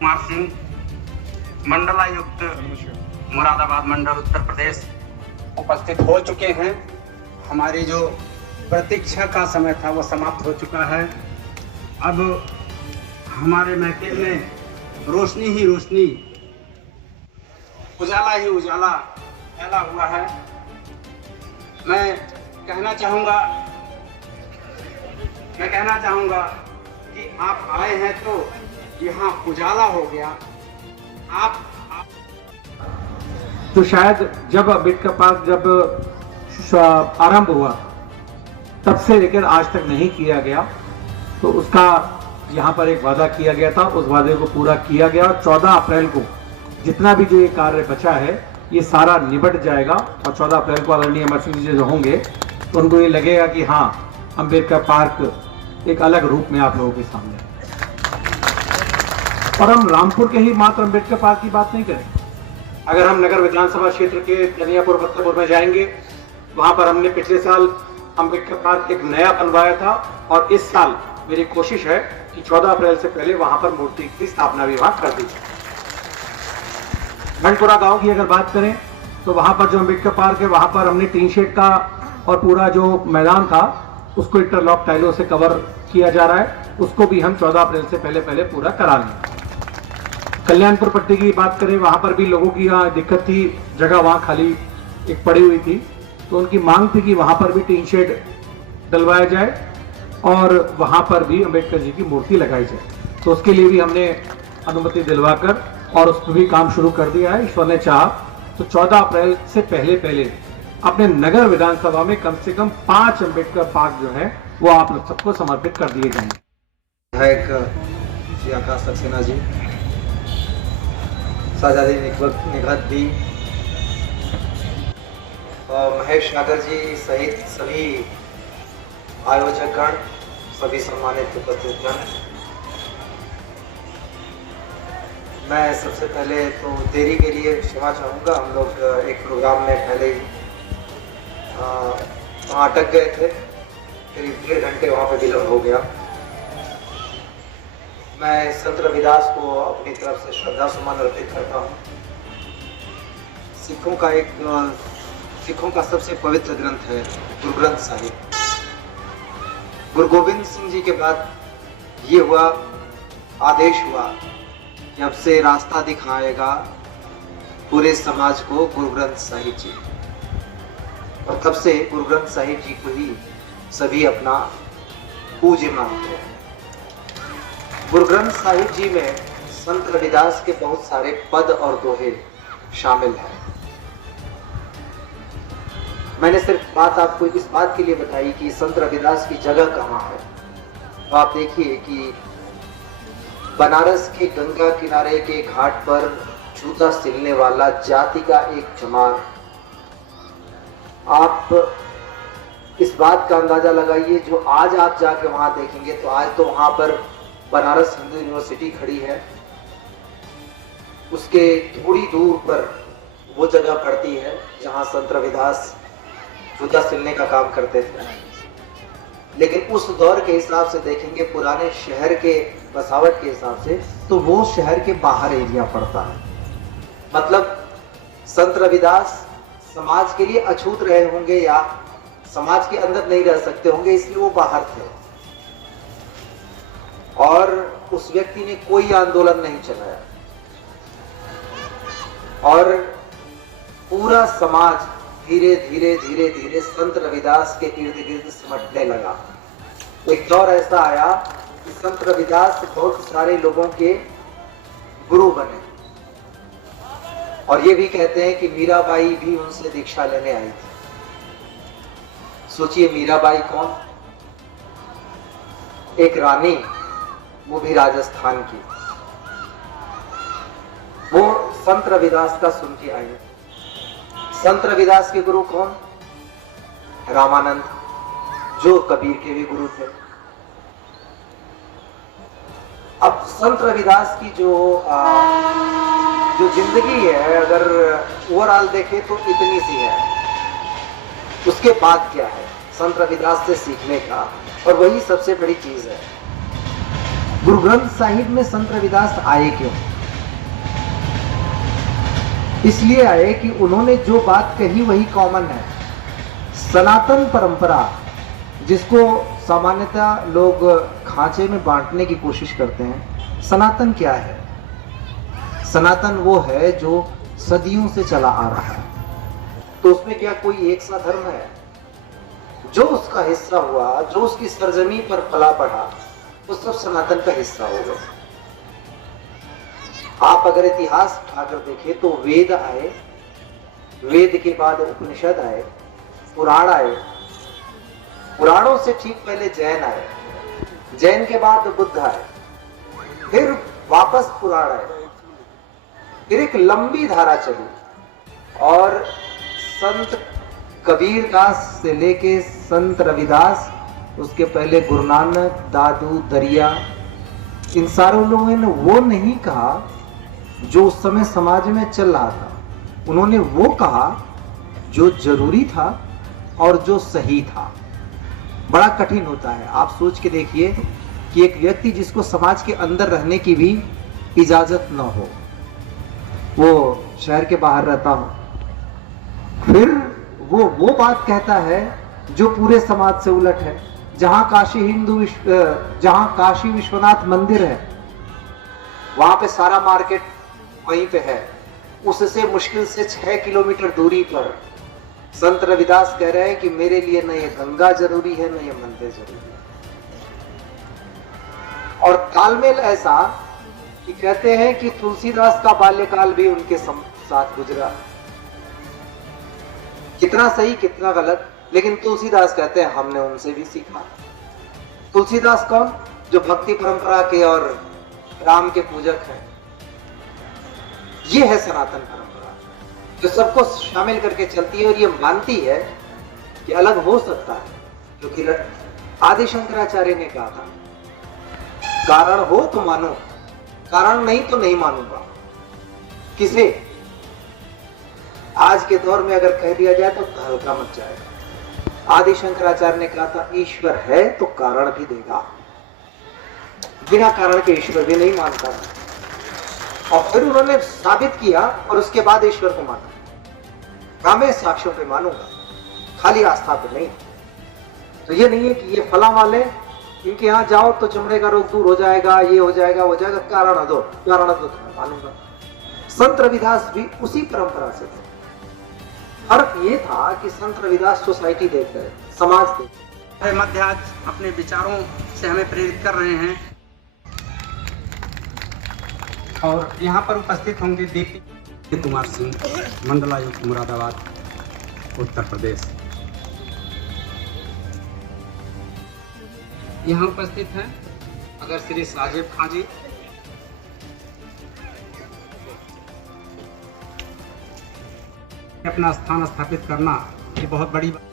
कुमार सिंह, मंडलायुक्त मुरादाबाद मंडल उत्तर प्रदेश उपस्थित हो चुके हैं। हमारी जो प्रतीक्षा का समय था वो समाप्त हो चुका है। अब हमारे महफिल में रोशनी ही रोशनी, उजाला ही उजाला फैला हुआ है। मैं कहना चाहूँगा कि आप आए हैं तो यहाँ उजाला हो गया। आप तो शायद जब अम्बेडकर पार्क जब आरंभ हुआ तब से लेकर आज तक नहीं किया गया, तो उसका यहाँ पर एक वादा किया गया था, उस वादे को पूरा किया गया। 14 अप्रैल को जितना भी जो ये कार्य बचा है ये सारा निबट जाएगा और 14 अप्रैल को आदरणीय अमर सिंह जी जो होंगे तो उनको ये लगेगा कि हाँ, अम्बेडकर पार्क एक अलग रूप में आप लोगों के सामने। और हम रामपुर के ही मात्र अम्बेडकर पार्क की बात नहीं करें। अगर हम नगर विधानसभा क्षेत्र के दनियापुर बत्तपुर में जाएंगे, वहां पर हमने पिछले साल अम्बेडकर पार्क एक नया बनवाया था और इस साल मेरी कोशिश है कि 14 अप्रैल से पहले वहां पर मूर्ति की स्थापना भी वहां कर दी जाए। भंडपुरा गांव की अगर बात करें तो वहां पर जो अम्बेडकर पार्क है वहां पर हमने टीन शेड का और पूरा जो मैदान था उसको इंटरलॉक टाइलों से कवर किया जा रहा है। उसको भी हम 14 अप्रैल से पहले पूरा करा लेंगे। कल्याणपुर पट्टी की बात करें, वहां पर भी लोगों की दिक्कत थी, जगह वहां खाली एक पड़ी हुई थी, तो उनकी मांग थी कि वहां पर भी टीन शेड डलवाया जाए और वहां पर भी अम्बेडकर जी की मूर्ति लगाई जाए। तो उसके लिए भी हमने अनुमति दिलवाकर और उस पर भी काम शुरू कर दिया है। ईश्वर ने चाहा तो 14 अप्रैल से पहले अपने नगर विधानसभा में कम से कम 5 अम्बेडकर पार्क जो है वो आप लोग सबको समर्पित कर दिए जाएंगे। विधायक श्री आकाश सक्सेना जी, साजादी निगहत भी और महेश सागर जी सहित सभी आयोजकगण, सभी सम्मानित उपस्थितगण, मैं सबसे पहले तो देरी के लिए क्षमा चाहूँगा। हम लोग एक प्रोग्राम में पहले ही वहाँ अटक गए थे, करीब 1.5 घंटे वहाँ पे विलम्ब हो गया। मैं संत रविदास को अपनी तरफ से श्रद्धा सुमन अर्पित करता हूँ। सिखों का सबसे पवित्र ग्रंथ है गुरु ग्रंथ साहिब। गुरु गोविंद सिंह जी के बाद ये आदेश हुआ कि अब से रास्ता दिखाएगा पूरे समाज को गुरु ग्रंथ साहिब जी, और तब से गुरु ग्रंथ साहिब जी को ही सभी अपना पूज्य मानते हैं। गुरु ग्रंथ साहिब जी में संत रविदास के बहुत सारे पद और दोहे शामिल हैं। मैंने सिर्फ बात आपको इस बात के लिए बताई कि संत रविदास की जगह कहाँ है। तो आप देखिए कि बनारस के गंगा किनारे के घाट पर जूता सिलने वाला जाति का एक जमात, आप इस बात का अंदाजा लगाइए जो आज आप जाके वहां देखेंगे तो आज तो वहां पर बनारस हिंदू यूनिवर्सिटी खड़ी है, उसके थोड़ी दूर पर वो जगह पड़ती है जहां संत रविदास जूता सिलने का काम करते थे। लेकिन उस दौर के हिसाब से देखेंगे, पुराने शहर के बसावट के हिसाब से, तो वो शहर के बाहर एरिया पड़ता है। मतलब संत रविदास समाज के लिए अछूत रहे होंगे या समाज के अंदर नहीं रह सकते होंगे, इसलिए वो बाहर थे। और उस व्यक्ति ने कोई आंदोलन नहीं चलाया और पूरा समाज धीरे धीरे संत रविदास के इर्द गिर्द सिमटने लगा। एक दौर ऐसा आया कि संत रविदास बहुत सारे लोगों के गुरु बने, और ये भी कहते हैं कि मीराबाई भी उनसे दीक्षा लेने आई थी। सोचिए मीराबाई कौन? एक रानी, वो भी राजस्थान की। वो संत रविदास का सुन के आई। संत रविदास के गुरु कौन? रामानंद, जो कबीर के भी गुरु थे। अब संत रविदास की जो जिंदगी है, अगर ओवरऑल देखें तो इतनी सी है। उसके बाद क्या है संत रविदास से सीखने का, और वही सबसे बड़ी चीज है। गुरु ग्रंथ साहिब में संत रविदास आए क्यों? इसलिए आए कि उन्होंने जो बात कही वही कॉमन है। सनातन परंपरा, जिसको सामान्यतः लोग खांचे में बांटने की कोशिश करते हैं, सनातन क्या है? सनातन वो है जो सदियों से चला आ रहा है। तो उसमें क्या कोई एक सा धर्म है? जो उसका हिस्सा हुआ, जो उसकी सरजमी पर पला पड़ा, वो सब सनातन का हिस्सा हो गया। आप अगर इतिहास उठाकर देखें तो वेद आए, वेद के बाद उपनिषद आए, पुराण आए, पुराणों से ठीक पहले जैन आए, जैन के बाद बुद्ध आए, फिर वापस पुराण आए, फिर एक लंबी धारा चली और संत कबीर दास से लेके संत रविदास, उसके पहले गुरु नानक, दादू, दरिया, इन सारों लोगों ने वो नहीं कहा जो उस समय समाज में चल रहा था। उन्होंने वो कहा जो जरूरी था और जो सही था। बड़ा कठिन होता है। आप सोच के देखिए कि एक व्यक्ति जिसको समाज के अंदर रहने की भी इजाजत न हो, वो शहर के बाहर रहता हो, फिर वो बात कहता है जो पूरे समाज से उलट है। जहां काशी विश्वनाथ मंदिर है, वहां पे सारा मार्केट वहीं पे है, उससे मुश्किल से 6 किलोमीटर दूरी पर संत रविदास कह रहे हैं कि मेरे लिए न ये गंगा जरूरी है, न ये मंदिर जरूरी है। और तालमेल ऐसा कि कहते हैं कि तुलसीदास का बाल्यकाल भी उनके साथ गुजरा। कितना सही कितना गलत, लेकिन तुलसीदास कहते हैं हमने उनसे भी सीखा। तुलसीदास कौन? जो भक्ति परंपरा के और राम के पूजक हैं। ये है सनातन परंपरा जो सबको शामिल करके चलती है और ये मानती है कि अलग हो सकता है, क्योंकि आदि शंकराचार्य ने कहा था कारण हो तो मानो, कारण नहीं तो नहीं मानूंगा। किसे? आज के दौर में अगर कह दिया जाए तो हल्का मच जाएगा। आदि शंकराचार्य ने कहा था ईश्वर है तो कारण भी देगा, बिना कारण के ईश्वर भी नहीं मानता। और फिर उन्होंने साबित किया और उसके बाद ईश्वर को माना। मैं साक्ष्यों पे मानूंगा, खाली आस्था पे नहीं। तो ये नहीं है कि ये फला वाले इनके यहाँ जाओ तो चमड़े का रोग दूर हो जाएगा, ये हो जाएगा, वो जाएगा, कारण दो तो मैं मानूंगा। संत रविदास भी उसी परंपरा से थे। फर्क ये था कि संत रविदास सोसाइटी देख रहे, समाज देख रहे। मध्य आज अपने विचारों से हमें प्रेरित कर रहे हैं और यहाँ पर उपस्थित होंगे दीप्ति कुमार सिंह, मंडलायुक्त मुरादाबाद, उत्तर प्रदेश। यहाँ उपस्थित हैं अगर श्री साजिब खां जी, अपना स्थान स्थापित करना ये बहुत बड़ी बात।